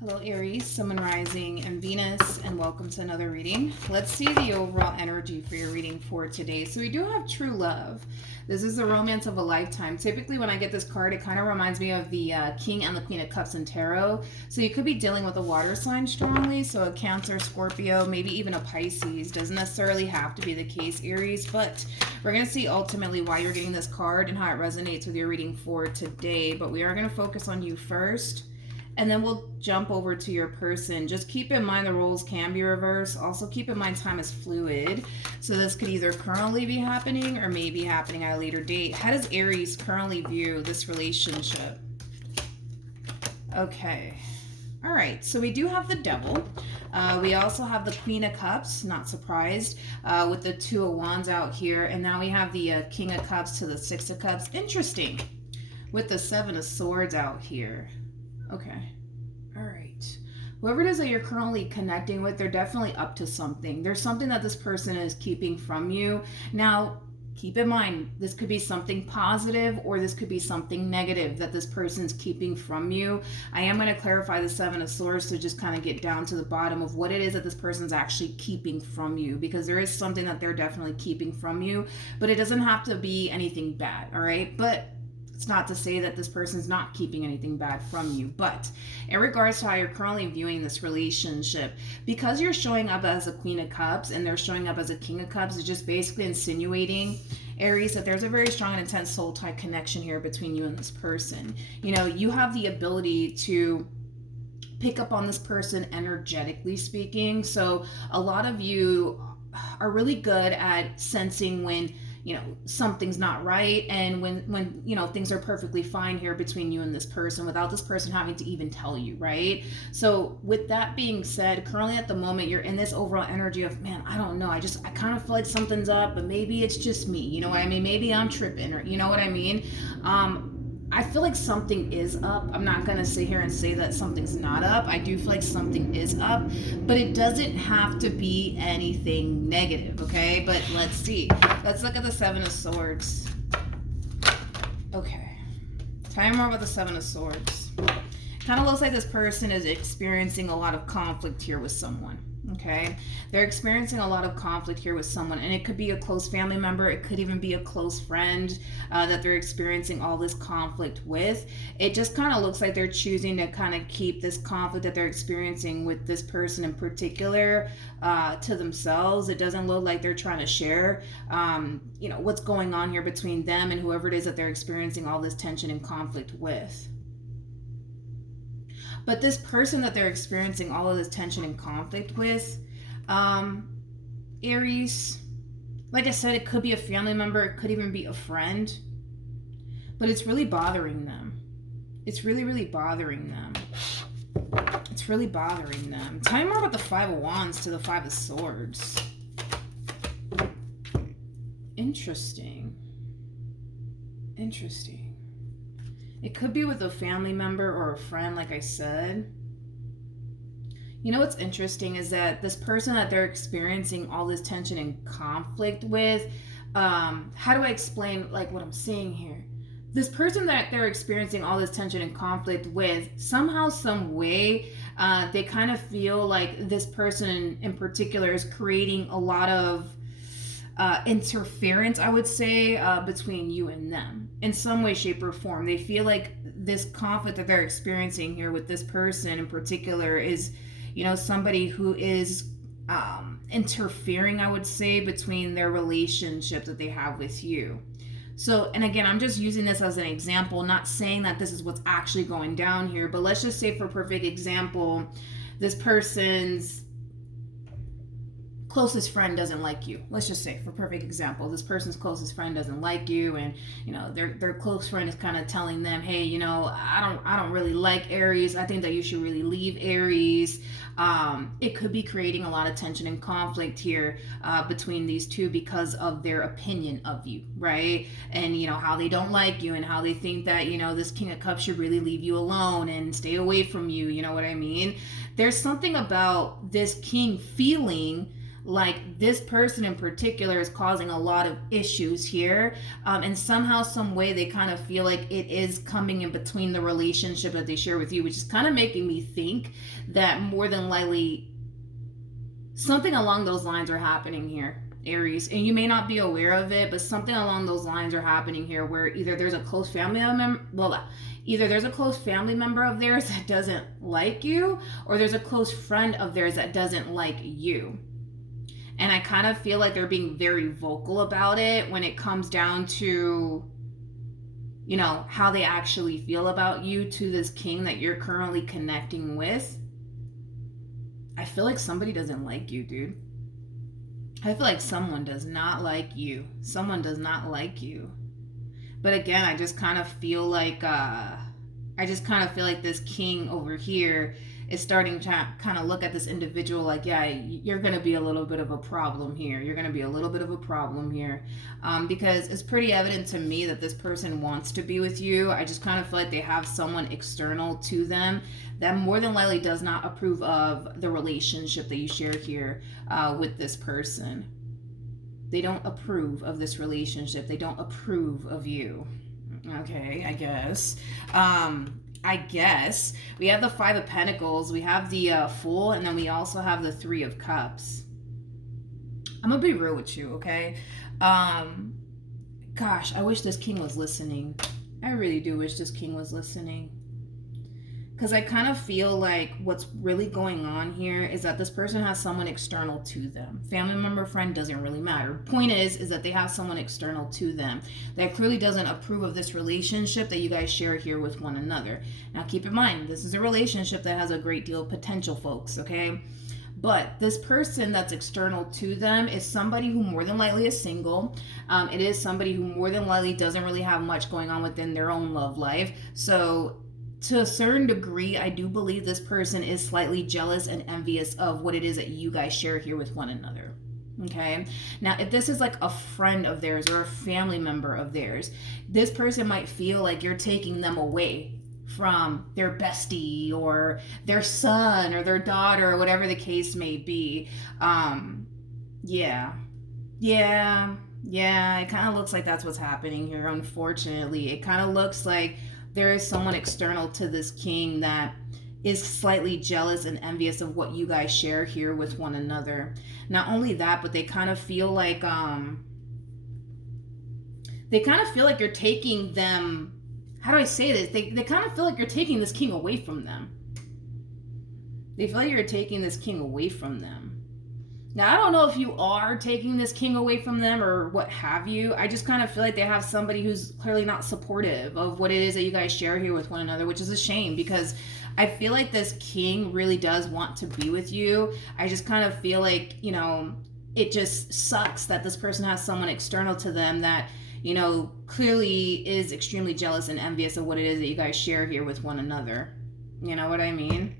Hello Aries, Sun, Moon, Rising, and Venus, and welcome to another reading. Let's see the overall energy for your reading for today. So we do have true love. This is the romance of a lifetime. Typically when I get this card, it kind of reminds me of the King and the Queen of Cups in Tarot. So you could be dealing with a water sign strongly, so a Cancer, Scorpio, maybe even a Pisces. Doesn't necessarily have to be the case, Aries, but we're going to see ultimately why you're getting this card and how it resonates with your reading for today. But we are going to focus on you first, and then we'll jump over to your person. Just keep in mind the roles can be reversed. Also keep in mind time is fluid. So this could either currently be happening or maybe happening at a later date. How does Aries currently view this relationship? Okay. All right. So we do have the Devil. We also have the Queen of Cups, not surprised, with the Two of Wands out here. And now we have the King of Cups to the Six of Cups. Interesting. With the Seven of Swords out here. Okay. All right. Whoever it is that you're currently connecting with, they're definitely up to something. There's something that this person is keeping from you. Now, keep in mind, this could be something positive or this could be something negative that this person's keeping from you. I am going to clarify the Seven of Swords to just kind of get down to the bottom of what it is that this person's actually keeping from you, because there is something that they're definitely keeping from you, but it doesn't have to be anything bad, all right? But it's not to say that this person's not keeping anything bad from you. But in regards to how you're currently viewing this relationship, because you're showing up as a Queen of Cups and they're showing up as a King of Cups, it's just basically insinuating, Aries, that there's a very strong and intense soul tie connection here between you and this person. You know, you have the ability to pick up on this person energetically speaking. So a lot of you are really good at sensing when something's not right, and when things are perfectly fine here between you and this person without this person having to even tell you, right? So with that being said, currently at the moment you're in this overall energy of, man, I don't know, I kind of feel like something's up, but maybe it's just me, you know what I mean? Maybe I'm tripping, or you know what I mean? I feel like something is up. I'm not going to sit here and say that something's not up. I do feel like something is up, but it doesn't have to be anything negative, okay? But let's see. Let's look at the Seven of Swords. Okay. Tell me more about the Seven of Swords. Kind of looks like this person is experiencing a lot of conflict here with someone. Okay, they're experiencing a lot of conflict here with someone, and it could be a close family member, it could even be a close friend that they're experiencing all this conflict with. It just kind of looks like they're choosing to kind of keep this conflict that they're experiencing with this person in particular to themselves. It doesn't look like they're trying to share what's going on here between them and whoever it is that they're experiencing all this tension and conflict with. But this person that they're experiencing all of this tension and conflict with, Aries, like I said, it could be a family member, it could even be a friend, but it's really bothering them. It's really, really bothering them. It's really bothering them. Tell me more about the Five of Wands to the Five of Swords. Interesting. Interesting. It could be with a family member or a friend, like I said. You know what's interesting is that this person that they're experiencing all this tension and conflict with, how do I explain like what I'm seeing here? This person that they're experiencing all this tension and conflict with, somehow, some way, they kind of feel like this person in particular is creating a lot of interference, I would say, between you and them in some way, shape, or form. They feel like this conflict that they're experiencing here with this person in particular is, somebody who is interfering, I would say, between their relationship that they have with you. So, and again, I'm just using this as an example, not saying that this is what's actually going down here, but let's just say for perfect example, this person's closest friend doesn't like you. Let's just say, for perfect example, this person's closest friend doesn't like you, and their close friend is kind of telling them, hey, I don't really like Aries. I think that you should really leave Aries. It could be creating a lot of tension and conflict here between these two because of their opinion of you, right? And how they don't like you, and how they think that this King of Cups should really leave you alone and stay away from you. You know what I mean? There's something about this king feeling like this person in particular is causing a lot of issues here, and somehow, some way, they kind of feel like it is coming in between the relationship that they share with you, which is kind of making me think that more than likely something along those lines are happening here, Aries, and you may not be aware of it, but something along those lines are happening here, where either there's a close family member, either there's a close family member of theirs that doesn't like you, or there's a close friend of theirs that doesn't like you. And I kind of feel like they're being very vocal about it when it comes down to, you know, how they actually feel about you to this king that you're currently connecting with. I feel like somebody doesn't like you, dude. I feel like someone does not like you. Someone does not like you. But again, I just kind of feel like this king over here is starting to kind of look at this individual like, yeah, you're going to be a little bit of a problem here. You're going to be a little bit of a problem here. Because it's pretty evident to me that this person wants to be with you. I just kind of feel like they have someone external to them that more than likely does not approve of the relationship that you share here with this person. They don't approve of this relationship. They don't approve of you. Okay, I guess. We have the Five of Pentacles, we have the Fool, and then we also have the Three of Cups. I'm gonna be real with you, okay? Gosh, I wish this king was listening. I really do wish this king was listening. Because I kind of feel like what's really going on here is that this person has someone external to them. Family member, friend, doesn't really matter. Point is that they have someone external to them that clearly doesn't approve of this relationship that you guys share here with one another. Now keep in mind, this is a relationship that has a great deal of potential, folks, okay? But this person that's external to them is somebody who more than likely is single. It is somebody who more than likely doesn't really have much going on within their own love life. So to a certain degree, I do believe this person is slightly jealous and envious of what it is that you guys share here with one another. Okay. Now, if this is like a friend of theirs or a family member of theirs, this person might feel like you're taking them away from their bestie or their son or their daughter or whatever the case may be. Yeah, it kind of looks like that's what's happening here, unfortunately. It kind of looks like there is someone external to this king that is slightly jealous and envious of what you guys share here with one another. Not only that, but they kind of feel like you're taking them. How do I say this? They kind of feel like you're taking this king away from them. They feel like you're taking this king away from them. Now, I don't know if you are taking this king away from them or what have you. I just kind of feel like they have somebody who's clearly not supportive of what it is that you guys share here with one another, which is a shame because I feel like this king really does want to be with you. I just kind of feel like, you know, it just sucks that this person has someone external to them that, you know, clearly is extremely jealous and envious of what it is that you guys share here with one another. You know what I mean?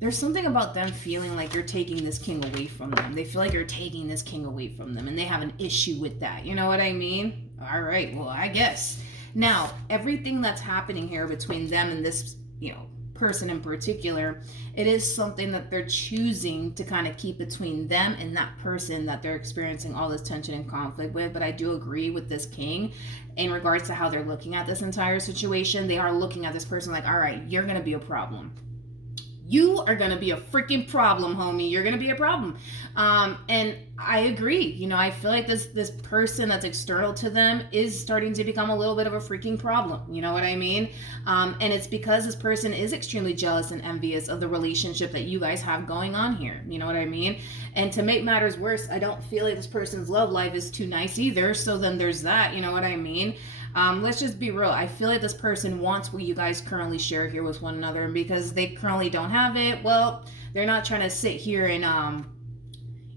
There's something about them feeling like you're taking this king away from them. They feel like you're taking this king away from them, and they have an issue with that. You know what I mean? All right, well, I guess. Now, everything that's happening here between them and this, you know, person in particular, it is something that they're choosing to kind of keep between them and that person that they're experiencing all this tension and conflict with. But I do agree with this king in regards to how they're looking at this entire situation. They are looking at this person like, all right, you're going to be a problem. You are going to be a freaking problem, homie. You're going to be a problem. And I agree. You know, I feel like this person that's external to them is starting to become a little bit of a freaking problem. You know what I mean? And it's because this person is extremely jealous and envious of the relationship that you guys have going on here. You know what I mean? And to make matters worse, I don't feel like this person's love life is too nice either. So then there's that. You know what I mean? Let's just be real. I feel like this person wants what you guys currently share here with one another, and because they currently don't have it, well, they're not trying to sit here and,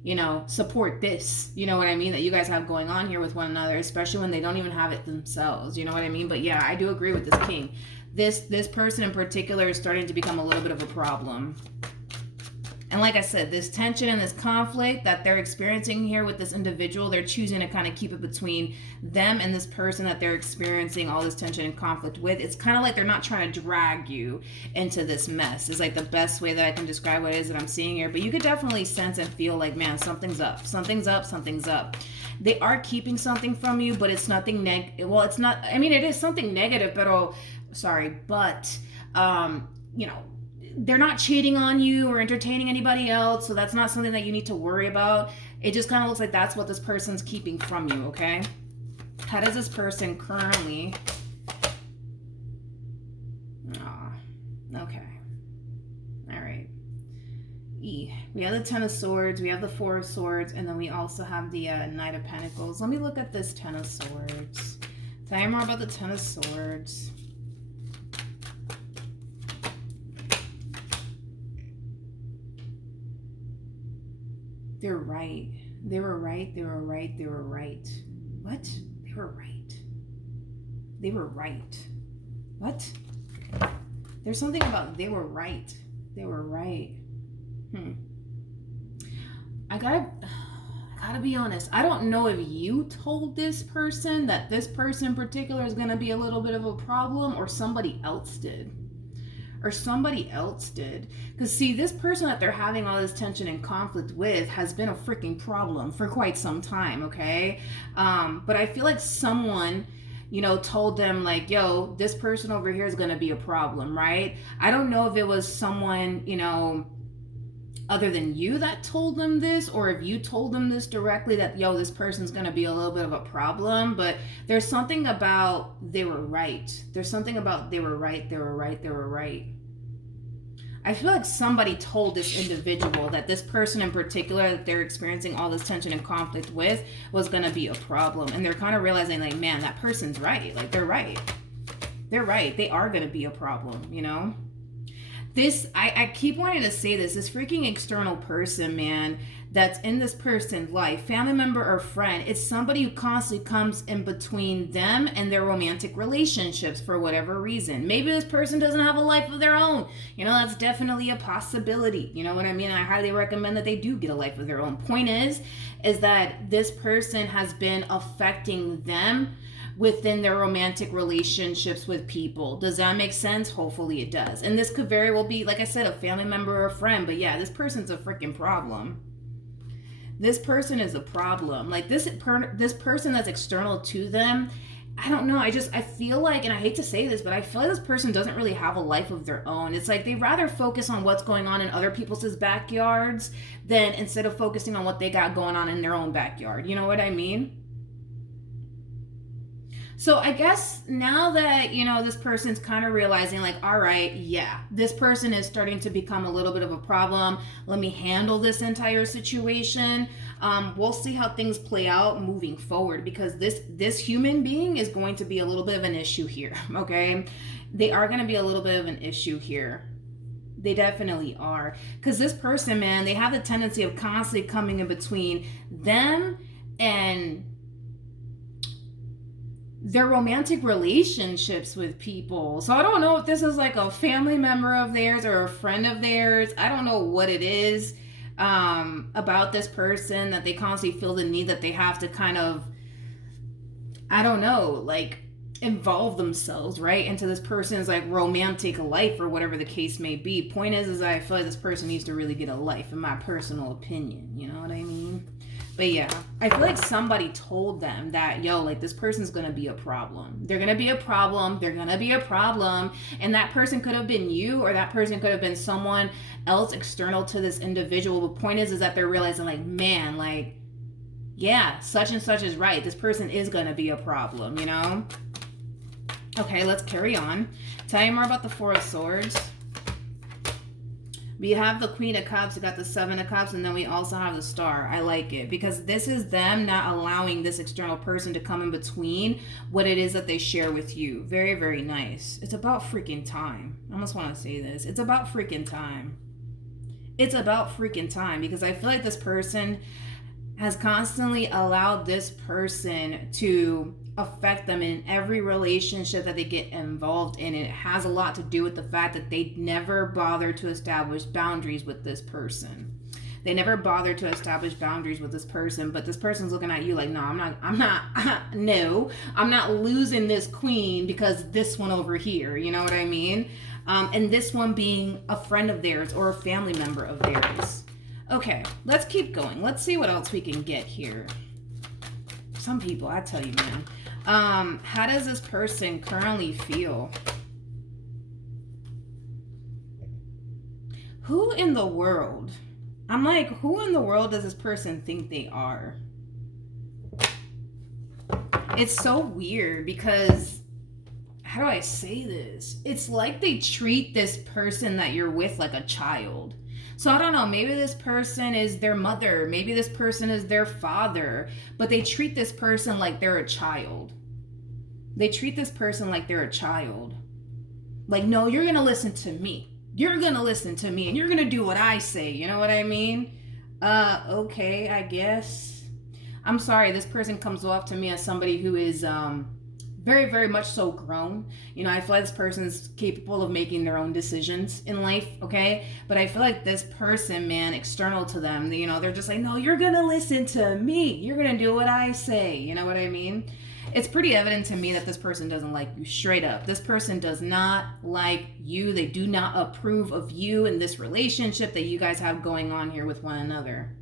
you know, support this, you know what I mean, that you guys have going on here with one another, especially when they don't even have it themselves, you know what I mean? But yeah, I do agree with this king. This person in particular is starting to become a little bit of a problem. And like I said, this tension and this conflict that they're experiencing here with this individual, they're choosing to kind of keep it between them and this person that they're experiencing all this tension and conflict with. It's kind of like they're not trying to drag you into this mess. It's like the best way that I can describe what it is that I'm seeing here. But you could definitely sense and feel like, man, something's up. Something's up. Something's up. They are keeping something from you, but it's nothing well, it's not, I mean, it is something negative, but you know, they're not cheating on you or entertaining anybody else, so that's not something that you need to worry about. It just kind of looks like that's what this person's keeping from you, okay? How does this person currently... okay. All right. We have the Ten of Swords, we have the Four of Swords, and then we also have the Knight of Pentacles. Let me look at this Ten of Swords. Tell me more about the Ten of Swords. They're right. They were right. They were right. They were right. What? They were right. They were right. What? There's something about they were right. They were right. I gotta be honest. I don't know if you told this person that this person in particular is gonna be a little bit of a problem, or somebody else did. Because see, this person that they're having all this tension and conflict with has been a freaking problem for quite some time, okay? But I feel like someone, you know, told them like, yo, this person over here is gonna be a problem, right? I don't know if it was someone, you know, other than you that told them this, or if you told them this directly that, yo, this person's gonna be a little bit of a problem. But there's something about they were right. There's something about they were right. I feel like somebody told this individual that this person in particular that they're experiencing all this tension and conflict with was gonna be a problem. And they're kind of realizing like, man, that person's right. Like, they're right. They are gonna be a problem, you know? This, I keep wanting to say this freaking external person, man, that's in this person's life, family member or friend, it's somebody who constantly comes in between them and their romantic relationships for whatever reason. Maybe this person doesn't have a life of their own. You know, that's definitely a possibility. You know what I mean? I highly recommend that they do get a life of their own. Point is that this person has been affecting them within their romantic relationships with people. Does that make sense? Hopefully it does. And this could very well be, like I said, a family member or a friend. But yeah, this person's a freaking problem. This person is a problem. Like this person that's external to them, I don't know. I feel like, and I hate to say this, but I feel like this person doesn't really have a life of their own. It's like they rather focus on what's going on in other people's backyards than instead of focusing on what they got going on in their own backyard. You know what I mean? So I guess now that, you know, this person's kind of realizing like, all right, yeah, this person is starting to become a little bit of a problem. Let me handle this entire situation. We'll see how things play out moving forward, because this human being is going to be a little bit of an issue here, okay? They are going to be a little bit of an issue here. They definitely are. Because this person, man, they have the tendency of constantly coming in between them and their romantic relationships with people. So I don't know if this is like a family member of theirs or a friend of theirs. I don't know what it is about this person that they constantly feel the need that they have to kind of, I don't know, like involve themselves right into this person's like romantic life or whatever the case may be. Point is I feel like this person needs to really get a life, in my personal opinion. You know what I mean? But yeah, I feel like somebody told them that, yo, like this person's going to be a problem. They're going to be a problem. They're going to be a problem. And that person could have been you, or that person could have been someone else external to this individual. The point is that they're realizing like, man, like, yeah, such and such is right. This person is going to be a problem, you know? Okay, let's carry on. Tell you more about the Four of Swords. We have the Queen of Cups, we got the Seven of Cups, and then we also have the Star. I like it because this is them not allowing this external person to come in between what it is that they share with you. Very, very nice. It's about freaking time. I almost want to say this. It's about freaking time. It's about freaking time, because I feel like this person has constantly allowed this person to affect them in every relationship that they get involved in. It has a lot to do with the fact that they never bother to establish boundaries with this person. They never bother to establish boundaries with this person, but this person's looking at you like, no, no, I'm not losing this queen because this one over here, you know what I mean? And this one being a friend of theirs or a family member of theirs. Okay, let's keep going. Let's see what else we can get here. Some people, I tell you, man. How does this person currently feel? Who in the world? I'm like, who in the world does this person think they are? It's so weird because, how do I say this? It's like they treat this person that you're with like a child. So I don't know, maybe this person is their mother, maybe this person is their father, but they treat this person like they're a child. They treat this person like they're a child. Like, no, you're going to listen to me. You're going to listen to me and you're going to do what I say. You know what I mean? Okay, I guess. I'm sorry, this person comes off to me as somebody who is very, very much so grown. You know, I feel like this person is capable of making their own decisions in life, okay? But I feel like this person, man, external to them, you know, they're just like, no, you're going to listen to me. You're going to do what I say. You know what I mean? It's pretty evident to me that this person doesn't like you, straight up. This person does not like you. They do not approve of you in this relationship that you guys have going on here with one another.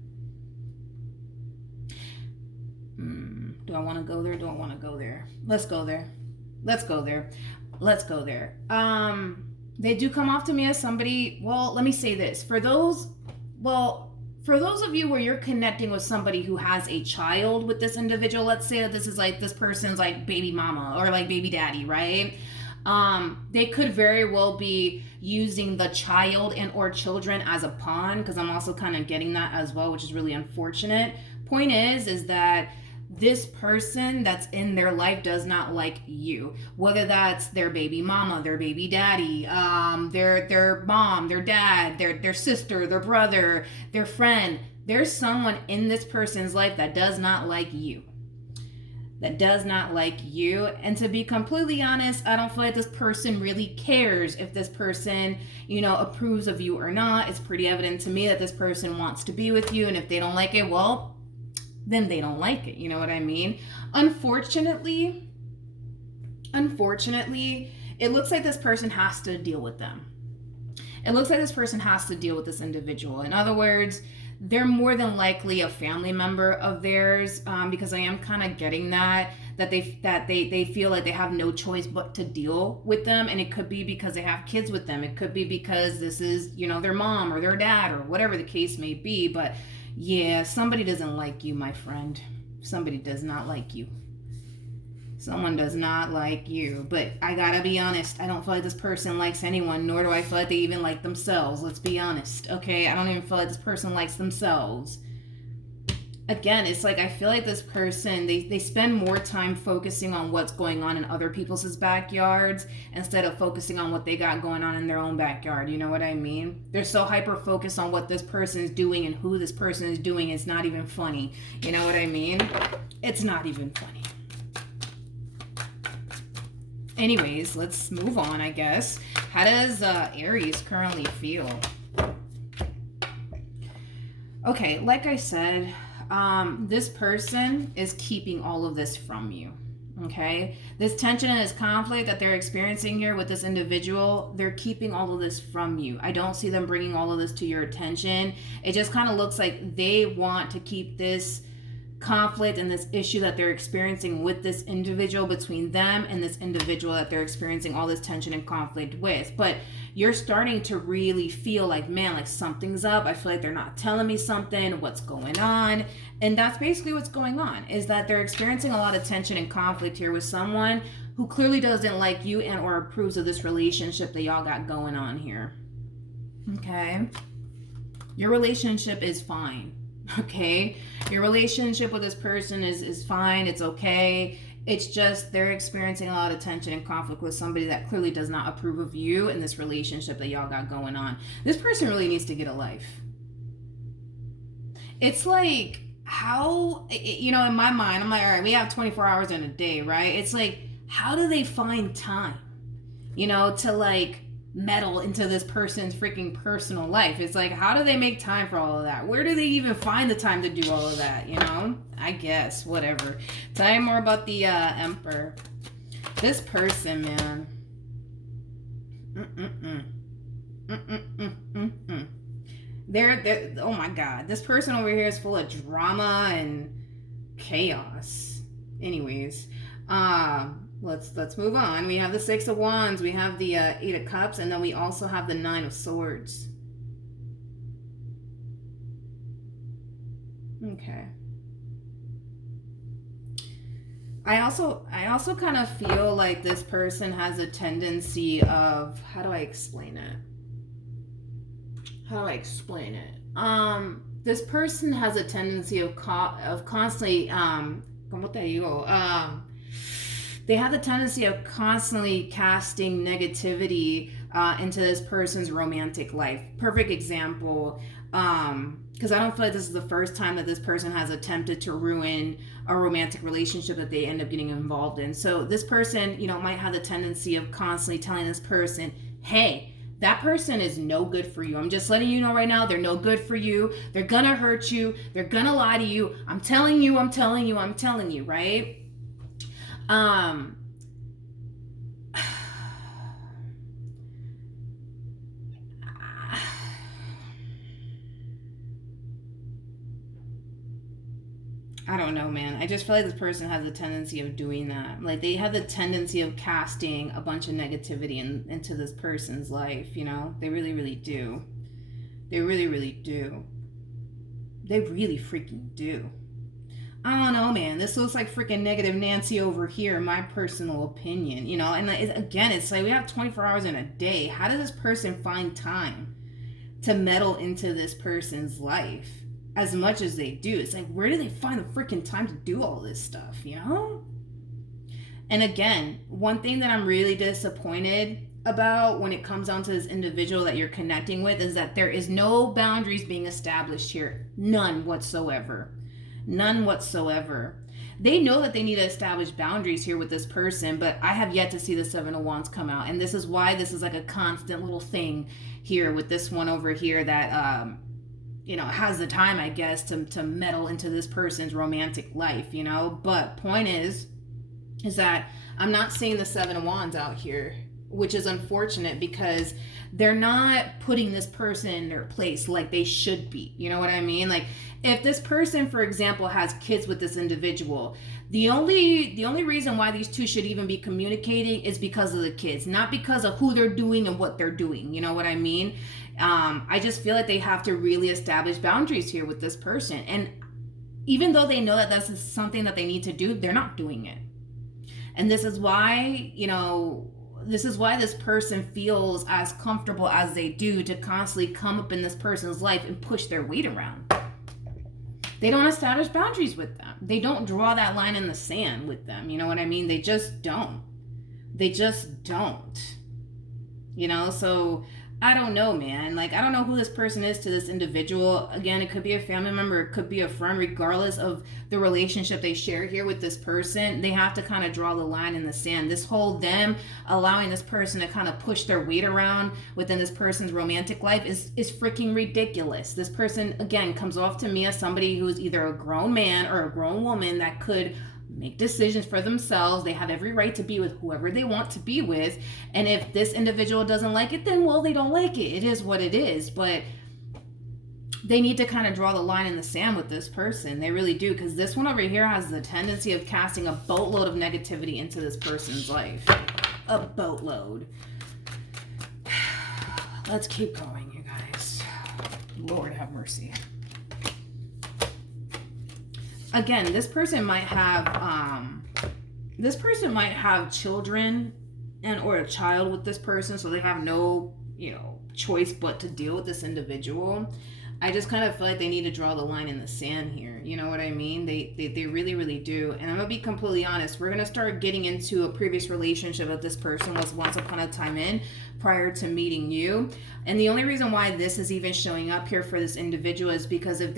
Do I want to go there? Do I want to go there? Let's go there. Let's go there. Let's go there. They do come off to me as somebody, well, let me say this. For those of you where you're connecting with somebody who has a child with this individual, let's say that this is like this person's like baby mama or like baby daddy, right? They could very well be using the child and or children as a pawn, because I'm also kind of getting that as well, which is really unfortunate. Point is that this person that's in their life does not like you, whether that's their baby mama, their baby daddy, their mom, their dad, their sister, their brother, their friend. There's someone in this person's life that does not like you. That does not like you. And to be completely honest, I don't feel like this person really cares if this person, you know, approves of you or not. It's pretty evident to me that this person wants to be with you, and if they don't like it, well, then they don't like it. You know what I mean? Unfortunately, it looks like this person has to deal with them. It looks like this person has to deal with this individual. In other words, they're more than likely a family member of theirs, because I am kind of getting that they feel like they have no choice but to deal with them. And it could be because they have kids with them. It could be because this is, you know, their mom or their dad or whatever the case may be. But yeah, somebody doesn't like you, my friend. Somebody does not like you. Someone does not like you. But I gotta be honest, I don't feel like this person likes anyone, nor do I feel like they even like themselves. Let's be honest, okay? I don't even feel like this person likes themselves. Again, it's like I feel like this person, they spend more time focusing on what's going on in other people's backyards instead of focusing on what they got going on in their own backyard. You know what I mean? They're so hyper focused on what this person is doing and who this person is doing. It's not even funny. You know what I mean? It's not even funny. Anyways, let's move on, I guess. How does Aries currently feel? Okay, like I said, this person is keeping all of this from you, okay? This tension and this conflict that they're experiencing here with this individual, they're keeping all of this from you. I don't see them bringing all of this to your attention. It just kind of looks like they want to keep this conflict and this issue that they're experiencing with this individual between them and this individual that they're experiencing all this tension and conflict with. But you're starting to really feel like, man, like something's up. I feel like they're not telling me something, what's going on. And that's basically what's going on, is that they're experiencing a lot of tension and conflict here with someone who clearly doesn't like you and or approves of this relationship that y'all got going on here. Okay? Your relationship is fine. Okay, your relationship with this person is fine. It's okay. It's just they're experiencing a lot of tension and conflict with somebody that clearly does not approve of you in this relationship that y'all got going on. This person really needs to get a life. It's like how, in my mind, I'm like, all right, we have 24 hours in a day, right? It's like, how do they find time, to like meddle into this person's freaking personal life? It's like, how do they make time for all of that? Where do they even find the time to do all of that? I guess, whatever. Tell me more about the Emperor. This person, man. They're, oh my god, this person over here is full of drama and chaos. Anyways, let's move on. We have the Six of Wands, we have the Eight of Cups, and then we also have the Nine of Swords. Okay. I also kind of feel like this person has a tendency of, how do I explain it? This person has a tendency of constantly como te digo, they have the tendency of constantly casting negativity into this person's romantic life. Perfect example, because I don't feel like this is the first time that this person has attempted to ruin a romantic relationship that they end up getting involved in. So this person, might have the tendency of constantly telling this person, hey, that person is no good for you. I'm just letting you know right now, they're no good for you. They're gonna hurt you. They're gonna lie to you. I'm telling you, right? I don't know, man. I just feel like this person has a tendency of doing that. Like, they have the tendency of casting a bunch of negativity into this person's life, They really, really do. They really, really do. They really freaking do. I don't know, man. This looks like freaking negative Nancy over here, in my personal opinion, And again, it's like we have 24 hours in a day. How does this person find time to meddle into this person's life as much as they do? It's like, where do they find the freaking time to do all this stuff, And again, one thing that I'm really disappointed about when it comes down to this individual that you're connecting with is that there is no boundaries being established here. None whatsoever. They know that they need to establish boundaries here with this person, but I have yet to see the Seven of Wands come out. And this is why this is like a constant little thing here with this one over here that, has the time, I guess, to meddle into this person's romantic life, But point is that I'm not seeing the Seven of Wands out here, which is unfortunate because they're not putting this person in their place like they should be. You know what I mean? Like, if this person, for example, has kids with this individual, the only reason why these two should even be communicating is because of the kids, not because of who they're doing and what they're doing. You know what I mean? I just feel like they have to really establish boundaries here with this person. And even though they know that that's something that they need to do, they're not doing it. And this is why, this person feels as comfortable as they do to constantly come up in this person's life and push their weight around. They don't establish boundaries with them. They don't draw that line in the sand with them. You know what I mean? They just don't. So I don't know, man. Like, I don't know who this person is to this individual. Again, it could be a family member, it could be a friend. Regardless of the relationship they share here with this person, they have to kind of draw the line in the sand. This whole them allowing this person to kind of push their weight around within this person's romantic life is freaking ridiculous. This person, again, comes off to me as somebody who's either a grown man or a grown woman that could make decisions for themselves. They have every right to be with whoever they want to be with. And if this individual doesn't like it, then, well, they don't like it. It is what it is. But they need to kind of draw the line in the sand with this person. They really do. Because this one over here has the tendency of casting a boatload of negativity into this person's life. A boatload. Let's keep going, you guys. Lord have mercy. Again, this person might have children and or a child with this person, so they have no, choice but to deal with this individual. I just kind of feel like they need to draw the line in the sand here. You know what I mean? They really, really do. And I'm gonna be completely honest. We're gonna start getting into a previous relationship that this person was once upon a time in prior to meeting you. And the only reason why this is even showing up here for this individual is because if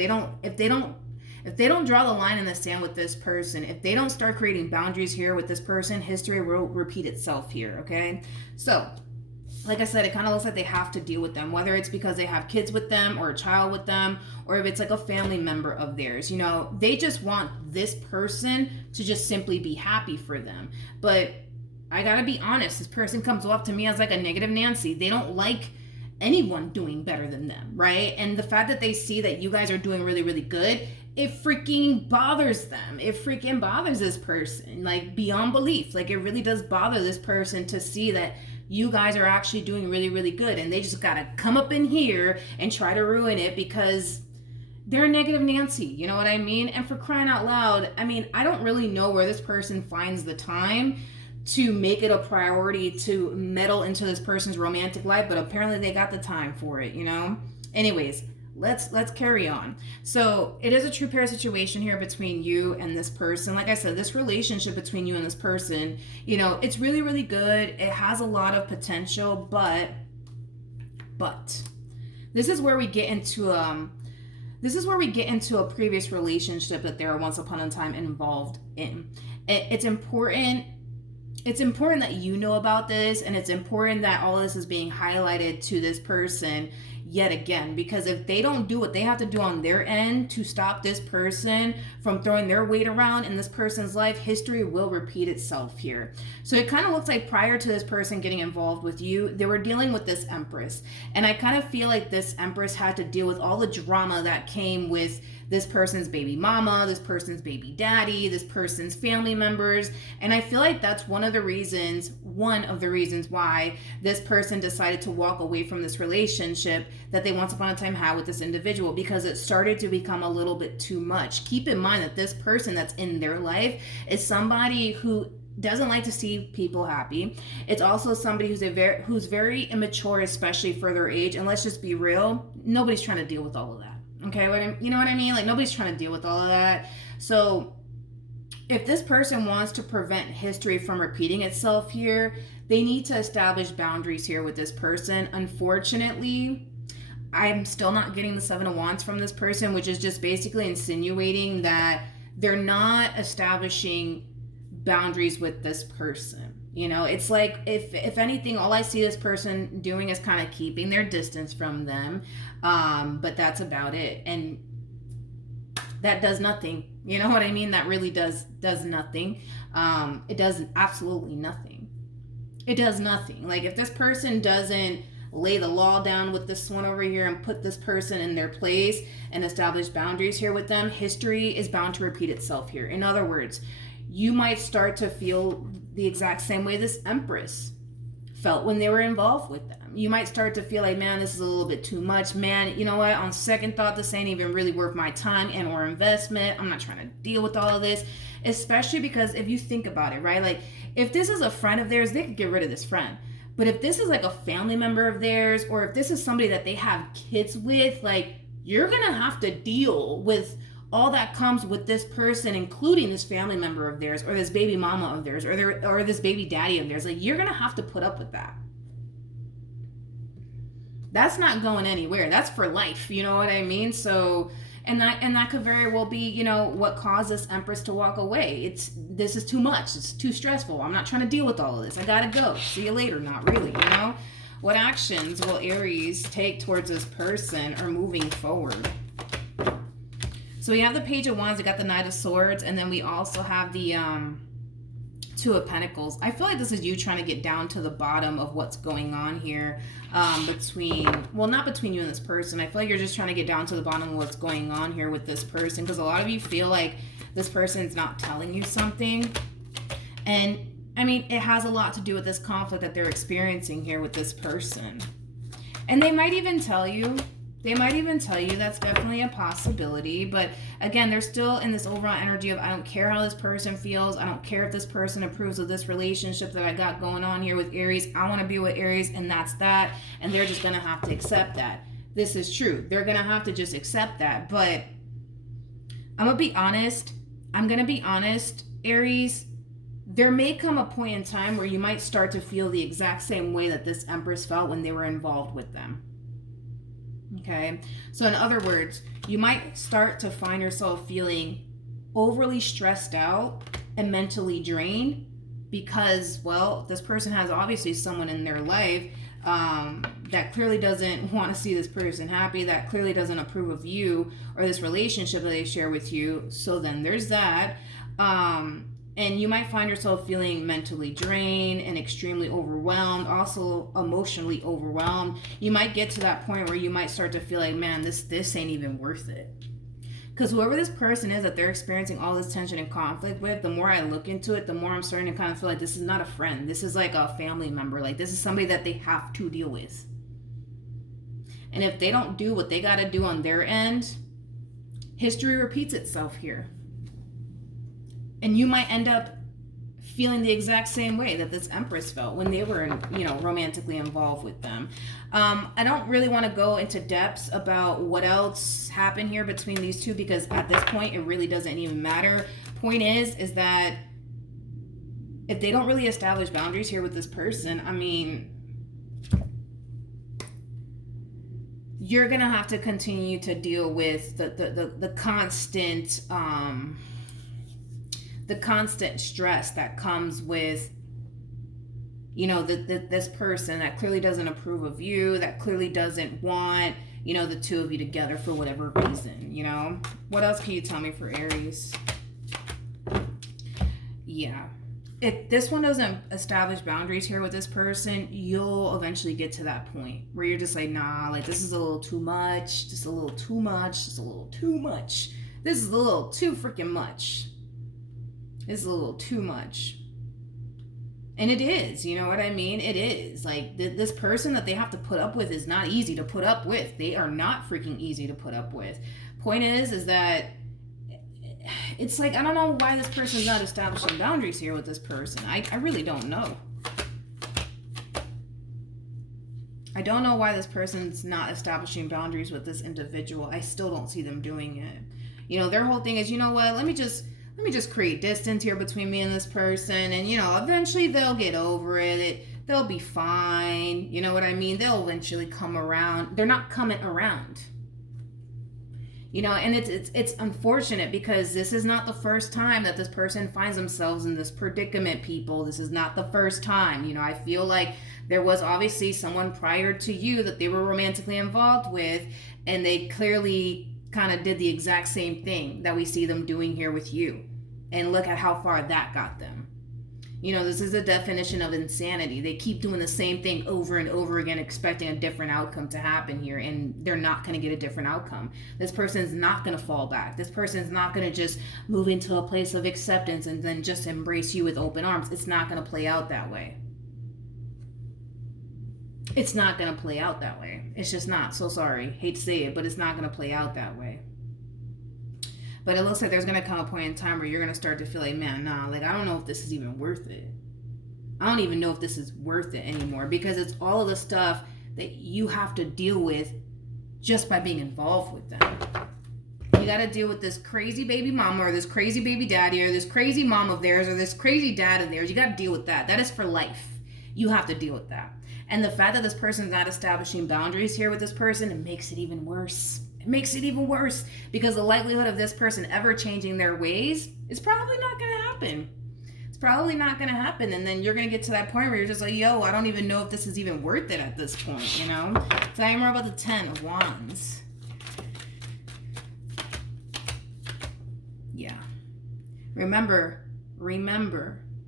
If they don't draw the line in the sand with this person, if they don't start creating boundaries here with this person, history will repeat itself here, okay? So, like I said, it kind of looks like they have to deal with them, whether it's because they have kids with them or a child with them, or if it's like a family member of theirs. You know, they just want this person to just simply be happy for them. But I gotta be honest, this person comes off to me as like a negative Nancy. They don't like anyone doing better than them, right? And the fact that they see that you guys are doing really, really good, it freaking bothers them. It freaking bothers this person, like beyond belief. Like it really does bother this person to see that you guys are actually doing really, really good, and they just gotta come up in here and try to ruin it because they're a negative Nancy. You know what I mean? And for crying out loud, I mean, I don't really know where this person finds the time to make it a priority to meddle into this person's romantic life, but apparently they got the time for it, you know? Anyways, let's carry on. So it is a true pair situation here between you and this person. Like I said, this relationship between you and this person, you know, it's really, really good. It has a lot of potential, but this is where we get into a previous relationship that they were once upon a time involved in. It's important that you know about this, and it's important that all this is being highlighted to this person yet again, because if they don't do what they have to do on their end to stop this person from throwing their weight around in this person's life, history will repeat itself here. So it kind of looks like prior to this person getting involved with you, they were dealing with this Empress, and I kind of feel like this Empress had to deal with all the drama that came with this person's baby mama, this person's baby daddy, this person's family members. And I feel like that's one of the reasons why this person decided to walk away from this relationship that they once upon a time had with this individual, because it started to become a little bit too much. Keep in mind that this person that's in their life is somebody who doesn't like to see people happy. It's also somebody who's very immature, especially for their age. And let's just be real, nobody's trying to deal with all of that. Okay, you know what I mean? Like, nobody's trying to deal with all of that. So if this person wants to prevent history from repeating itself here, they need to establish boundaries here with this person. Unfortunately, I'm still not getting the Seven of Wands from this person, which is just basically insinuating that they're not establishing boundaries with this person. You know, it's like, if anything, all I see this person doing is kind of keeping their distance from them. But that's about it. And that does nothing. You know what I mean? That really does nothing. It does absolutely nothing. It does nothing. Like, if this person doesn't lay the law down with this one over here and put this person in their place and establish boundaries here with them, history is bound to repeat itself here. In other words, you might start to feel the exact same way this Empress felt when they were involved with them. You might start to feel like, man, this is a little bit too much. Man, you know what? On second thought, this ain't even really worth my time and or investment. I'm not trying to deal with all of this, especially because if you think about it, right? Like, if this is a friend of theirs, they could get rid of this friend. But if this is like a family member of theirs, or if this is somebody that they have kids with, like, you're going to have to deal with all that comes with this person, including this family member of theirs, or this baby mama of theirs, or this baby daddy of theirs. Like, you're gonna have to put up with that. That's not going anywhere. That's for life. You know what I mean? So, and that could very well be, you know, what caused this Empress to walk away. This is too much. It's too stressful. I'm not trying to deal with all of this. I gotta go. See you later. Not really. You know. What actions will Aries take towards this person or moving forward? So we have the Page of Wands, we got the Knight of Swords, and then we also have the Two of Pentacles. I feel like this is you trying to get down to the bottom of what's going on here not between you and this person. I feel like you're just trying to get down to the bottom of what's going on here with this person, because a lot of you feel like this person's not telling you something. And, I mean, it has a lot to do with this conflict that they're experiencing here with this person. And they might even tell you. That's definitely a possibility. But again, they're still in this overall energy of, I don't care how this person feels. I don't care if this person approves of this relationship that I got going on here with Aries. I want to be with Aries, and that's that. And they're just going to have to accept that. This is true. They're going to have to just accept that. But I'm going to be honest. Aries. There may come a point in time where you might start to feel the exact same way that this Empress felt when they were involved with them. Okay, so in other words, you might start to find yourself feeling overly stressed out and mentally drained because, well, this person has obviously someone in their life that clearly doesn't want to see this person happy, that clearly doesn't approve of you or this relationship that they share with you. So then there's that. And you might find yourself feeling mentally drained and extremely overwhelmed, also emotionally overwhelmed. You might get to that point where you might start to feel like, man, this ain't even worth it. Because whoever this person is that they're experiencing all this tension and conflict with, the more I look into it, the more I'm starting to kind of feel like this is not a friend. This is like a family member. Like, this is somebody that they have to deal with. And if they don't do what they got to do on their end, history repeats itself here. And you might end up feeling the exact same way that this Empress felt when they were, romantically involved with them. I don't really want to go into depths about what else happened here between these two because at this point it really doesn't even matter. Point is that if they don't really establish boundaries here with this person, I mean, you're gonna have to continue to deal with the constant stress that comes with this person that clearly doesn't approve of you, that clearly doesn't want the two of you together for whatever reason. What else can you tell me for Aries? Yeah, if this one doesn't establish boundaries here with this person, you'll eventually get to that point where you're just like, nah, like this is a little too much, just a little too much, just a little too much, this is a little too freaking much. It's a little too much. And it is, you know what I mean? It is. Like, this person that they have to put up with is not easy to put up with. They are not freaking easy to put up with. Point is that it's like, I don't know why this person is not establishing boundaries here with this person. I really don't know. I don't know why this person's not establishing boundaries with this individual. I still don't see them doing it. Their whole thing is, you know what, let me just create distance here between me and this person, and eventually they'll get over it. They'll be fine. You know what I mean? They'll eventually come around. They're not coming around. And it's unfortunate because this is not the first time that this person finds themselves in this predicament, people. This is not the first time. I feel like there was obviously someone prior to you that they were romantically involved with, and they clearly kind of did the exact same thing that we see them doing here with you. And look at how far that got them. This is a definition of insanity. They keep doing the same thing over and over again, expecting a different outcome to happen here, and they're not going to get a different outcome. This person's not going to fall back. This person's not going to just move into a place of acceptance and then just embrace you with open arms. It's not going to play out that way. It's not going to play out that way. It's just not. So sorry. Hate to say it, but it's not going to play out that way. But it looks like there's going to come a point in time where you're going to start to feel like, man, nah, like I don't know if this is even worth it. I don't even know if this is worth it anymore, because it's all of the stuff that you have to deal with just by being involved with them. You got to deal with this crazy baby mama or this crazy baby daddy or this crazy mom of theirs or this crazy dad of theirs. You got to deal with that. That is for life. You have to deal with that. And the fact that this person's not establishing boundaries here with this person, it makes it even worse. It makes it even worse because the likelihood of this person ever changing their ways is probably not going to happen. It's probably not going to happen. And then you're going to get to that point where you're just like, yo, I don't even know if this is even worth it at this point, So I'm more about the 10 of Wands. Yeah. Remember,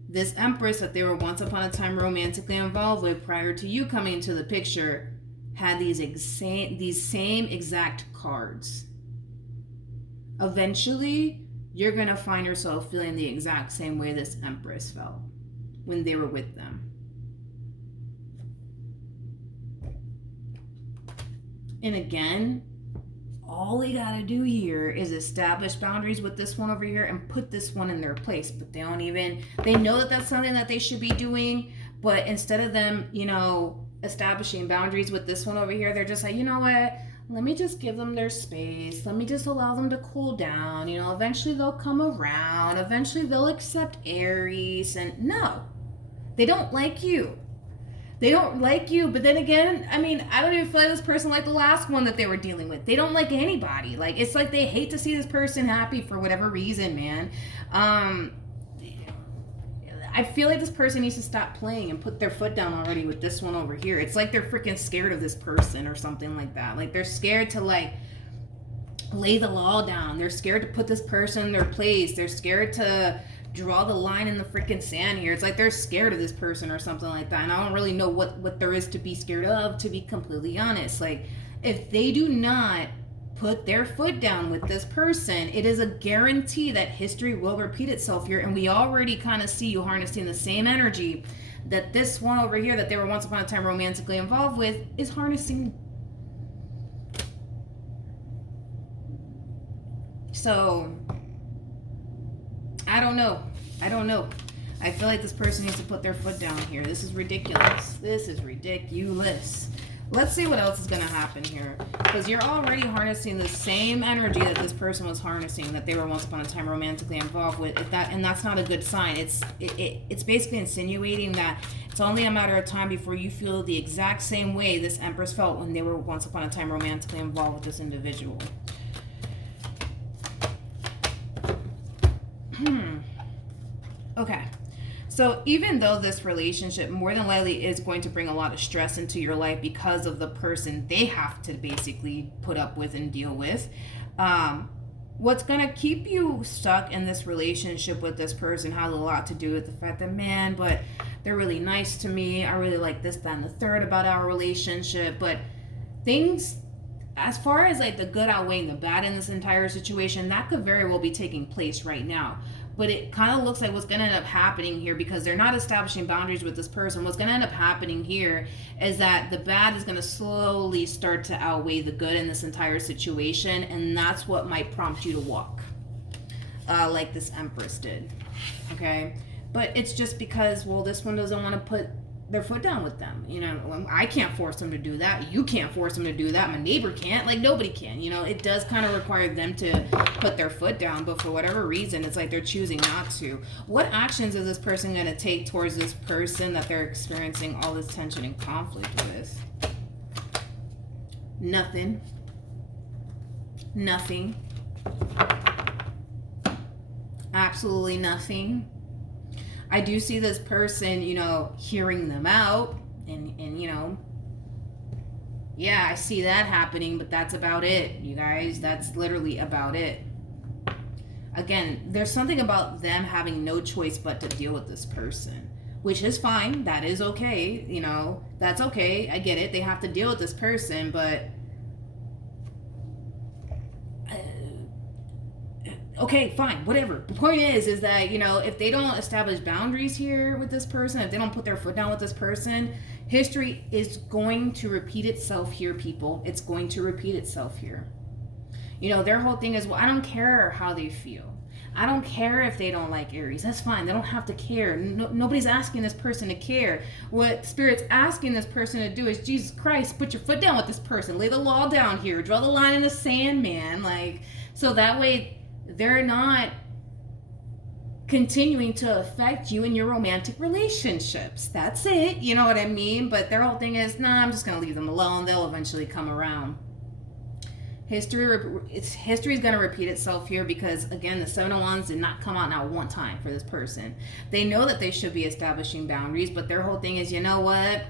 this Empress that they were once upon a time romantically involved with prior to you coming into the picture had these same exact cards. Eventually, you're going to find yourself feeling the exact same way this Empress felt when they were with them. And again, all they got to do here is establish boundaries with this one over here and put this one in their place. But they know that that's something that they should be doing. But instead of them, establishing boundaries with this one over here, they're just like, you know what? Let me just give them their space. Let me just allow them to cool down. Eventually they'll come around. Eventually they'll accept Aries. And no, they don't like you. They don't like you, but then again, I mean, I don't even feel like this person like the last one that they were dealing with. They don't like anybody. Like, it's like they hate to see this person happy for whatever reason, man. I feel like this person needs to stop playing and put their foot down already with this one over here. It's like they're freaking scared of this person or something like that. Like, they're scared to, like, lay the law down. They're scared to put this person in their place. They're scared to draw the line in the freaking sand here. It's like they're scared of this person or something like that. And I don't really know what there is to be scared of, to be completely honest. Like, if they do not put their foot down with this person, it is a guarantee that history will repeat itself here. And we already kind of see you harnessing the same energy that this one over here that they were once upon a time romantically involved with is harnessing. So I don't know. I feel like this person needs to put their foot down here. This is ridiculous. Let's see what else is going to happen here. Because you're already harnessing the same energy that this person was harnessing, that they were once upon a time romantically involved with. And that's not a good sign. It's basically insinuating that it's only a matter of time before you feel the exact same way this Empress felt when they were once upon a time romantically involved with this individual. Okay. So even though this relationship more than likely is going to bring a lot of stress into your life because of the person they have to basically put up with and deal with, what's going to keep you stuck in this relationship with this person has a lot to do with the fact that, man, but they're really nice to me. I really like this, that, and the third about our relationship. But things, as far as like the good outweighing the bad in this entire situation, that could very well be taking place right now. But it kind of looks like what's going to end up happening here, because they're not establishing boundaries with this person, what's going to end up happening here is that the bad is going to slowly start to outweigh the good in this entire situation. And that's what might prompt you to walk like this Empress did. Okay? But it's just because, well, this one doesn't want to put their foot down with them. You know, I can't force them to do that. You can't force them to do that. My neighbor can't. Like, nobody can. You know, it does kind of require them to put their foot down, but for whatever reason, it's like they're choosing not to. What actions is this person going to take towards this person that they're experiencing all this tension and conflict with? Nothing. Absolutely nothing. I do see this person, you know, hearing them out and you know, yeah, I see that happening, but that's about it, you guys. That's literally about it. Again, there's something about them having no choice but to deal with this person, which is fine. That is okay. You know, that's okay. I get it. They have to deal with this person, but okay, fine, whatever. The point is that, you know, if they don't establish boundaries here with this person, if they don't put their foot down with this person, history is going to repeat itself here, people. It's going to repeat itself here. You know, their whole thing is, well, I don't care how they feel. I don't care if they don't like Aries. That's fine. They don't have to care. Nobody's asking this person to care. What Spirit's asking this person to do is, Jesus Christ, put your foot down with this person. Lay the law down here. Draw the line in the sand, man. Like, so that way they're not continuing to affect you in your romantic relationships. That's it. You know what I mean? But their whole thing is, nah, I'm just going to leave them alone. They'll eventually come around. History is going to repeat itself here because, again, the Seven of Wands did not come out now one time for this person. They know that they should be establishing boundaries, but their whole thing is, you know what?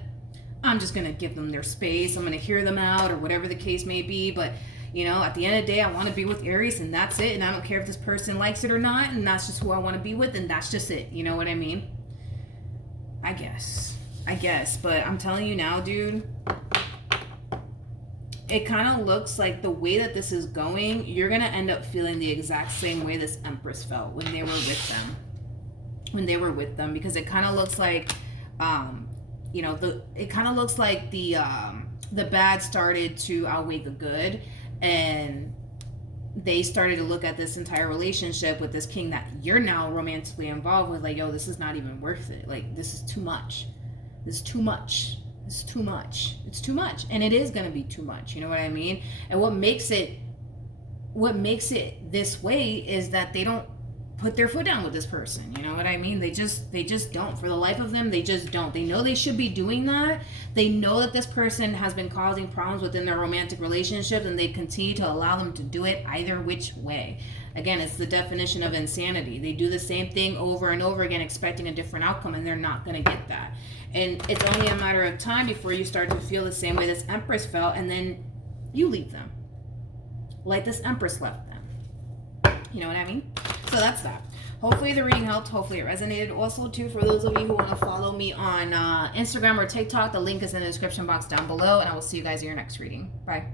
I'm just going to give them their space. I'm going to hear them out or whatever the case may be. But, you know, at the end of the day, I want to be with Aries and that's it. And I don't care if this person likes it or not. And that's just who I want to be with. And that's just it. You know what I mean? I guess. But I'm telling you now, dude, it kind of looks like the way that this is going, you're going to end up feeling the exact same way this Empress felt when they were with them. Because it kind of looks like, you know, it kind of looks like the bad started to outweigh the good. And they started to look at this entire relationship with this king that you're now romantically involved with, like, yo, this is not even worth it. Like, this is too much. It's too much. And it is going to be too much. You know what I mean? And what makes it this way is that they don't put their foot down with this person. You know what I mean? They just don't. For the life of them, they just don't. They know they should be doing that. They know that this person has been causing problems within their romantic relationships, and they continue to allow them to do it either which way. Again, it's the definition of insanity. They do the same thing over and over again, expecting a different outcome, and they're not going to get that. And it's only a matter of time before you start to feel the same way this Empress felt, and then you leave them. Like this Empress left them. You know what I mean? So that's that. Hopefully the reading helped. Hopefully it resonated. Also, too, for those of you who want to follow me on Instagram or TikTok, the link is in the description box down below, and I will see you guys in your next reading. Bye.